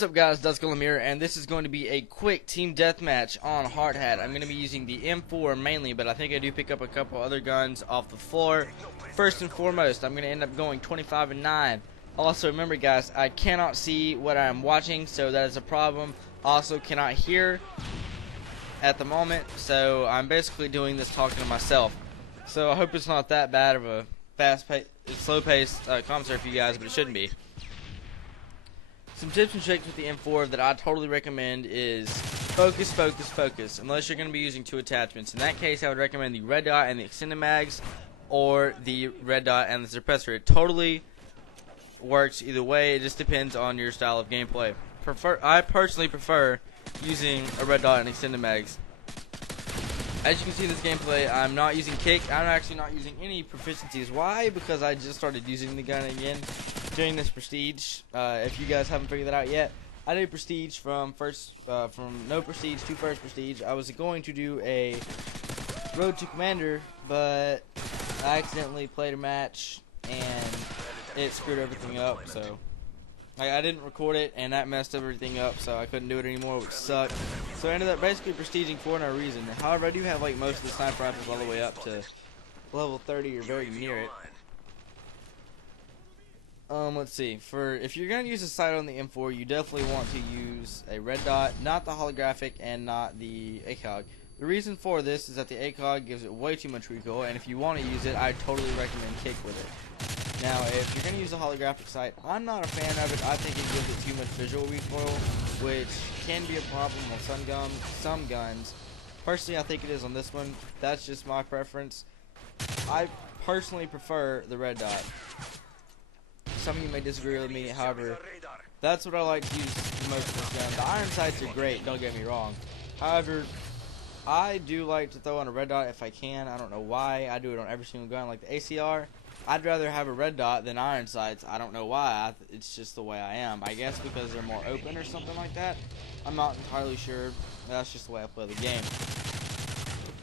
What's up, guys? Golem here, and this is going to be a quick team deathmatch on Hardhat. I'm going to be using the M4 mainly, but I think I do pick up a couple other guns off the floor. First and foremost, I'm going to end up going 25-9. Also, remember, guys, I cannot see what I'm watching, so that is a problem. Also, cannot hear at the moment, so I'm basically doing this talking to myself. So I hope it's not that bad of a slow-paced commentary for you guys, but it shouldn't be. Some tips and tricks with the M4 that I totally recommend is focus, focus, focus, unless you're going to be using two attachments. In that case, I would recommend the red dot and the extended mags, or the red dot and the suppressor. It totally works either way. It just depends on your style of gameplay. I personally prefer using a red dot and extended mags. As you can see in this gameplay, I'm not using kick. I'm actually not using any proficiencies. Why? Because I just started using the gun again during this prestige. If you guys haven't figured that out yet, I did prestige from no prestige to first prestige. I was going to do a road to commander, but I accidentally played a match and it screwed everything up. So I didn't record it, and that messed everything up, so I couldn't do it anymore, which sucked. So I ended up basically prestiging for no reason. However, I do have like most of the sniper rifles all the way up to level 30 or very near it. Let's see. If you're gonna use a sight on the M4, you definitely want to use a red dot, not the holographic and not the ACOG. The reason for this is that the ACOG gives it way too much recoil, and if you want to use it, I totally recommend kick with it. Now, if you're gonna use a holographic sight, I'm not a fan of it. I think it gives it too much visual recoil, which can be a problem on some guns. Personally, I think it is on this one. That's just my preference. I personally prefer the red dot. Some of you may disagree with me, however, that's what I like to use the most of this gun. The iron sights are great, don't get me wrong. However, I do like to throw on a red dot if I can. I don't know why. I do it on every single gun. Like the ACR, I'd rather have a red dot than iron sights. I don't know why. It's just the way I am. I guess because they're more open or something like that. I'm not entirely sure. That's just the way I play the game.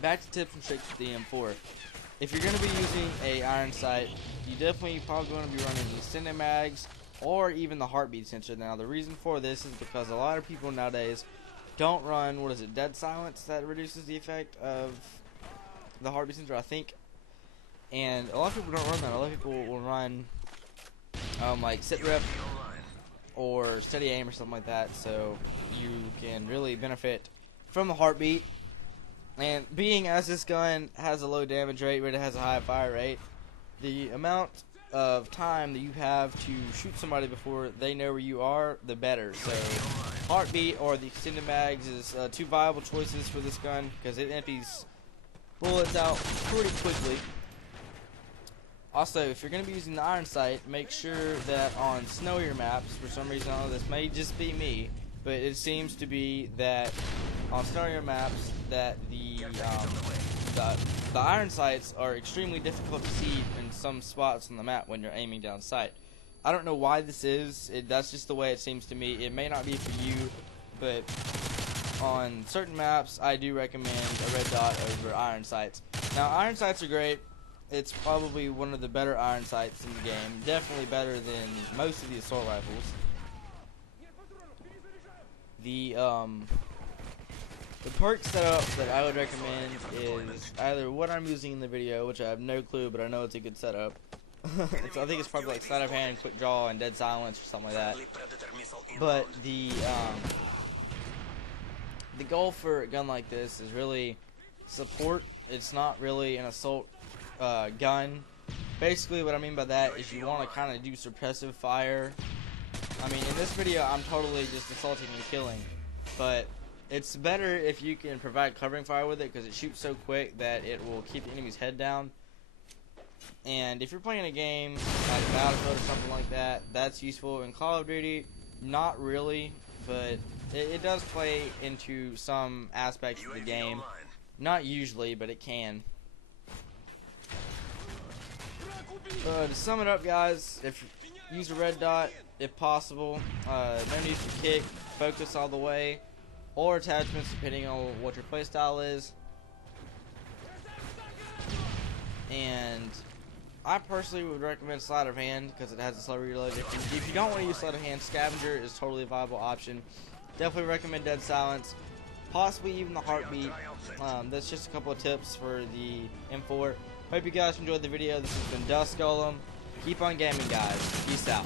Back to tips and tricks with the M4. If you're going to be using a iron sight, you definitely probably going to be running the extended mags or even the heartbeat sensor. Now, the reason for this is because a lot of people nowadays don't run, dead silence that reduces the effect of the heartbeat sensor, I think. And a lot of people don't run that. A lot of people will run like sit rep or steady aim or something like that, so you can really benefit from the heartbeat. And being as this gun has a low damage rate but it has a high fire rate, the amount of time that you have to shoot somebody before they know where you are, the better. So heartbeat or the extended mags is two viable choices for this gun because it empties bullets out pretty quickly. Also, if you're going to be using the iron sight, make sure that on snowier maps, for some reason, I don't know, this may just be me, but it seems to be that on snowier maps that the iron sights are extremely difficult to see in some spots on the map when you're aiming down sight. I don't know why this is. That's just the way it seems to me. It may not be for you, but on certain maps, I do recommend a red dot over iron sights. Now, iron sights are great. It's probably one of the better iron sights in the game. Definitely better than most of the assault rifles. The perk setup that I would recommend is either what I'm using in the video, which I have no clue, but I know it's a good setup. I think it's probably like sleight of hand, quick draw, and dead silence or something like that. But the goal for a gun like this is really support. It's not really an assault gun. Basically, what I mean by that is you want to kind of do suppressive fire. I mean, in this video, I'm totally just assaulting and killing, but it's better if you can provide covering fire with it because it shoots so quick that it will keep the enemy's head down. And if you're playing a game like Battlefield or something like that, that's useful. In Call of Duty, not really, but it does play into some aspects of the game. Not usually, but it can. To sum it up, guys, use a red dot if possible. No need to kick, focus all the way, or attachments depending on what your playstyle is. And I personally would recommend sleight of hand because it has a slow reload. If you don't want to use sleight of hand, scavenger is totally a viable option. Definitely recommend dead silence, possibly even the heartbeat. That's just a couple of tips for the M4. Hope you guys enjoyed the video. This has been Dust Golem. Keep on gaming, guys. Peace out.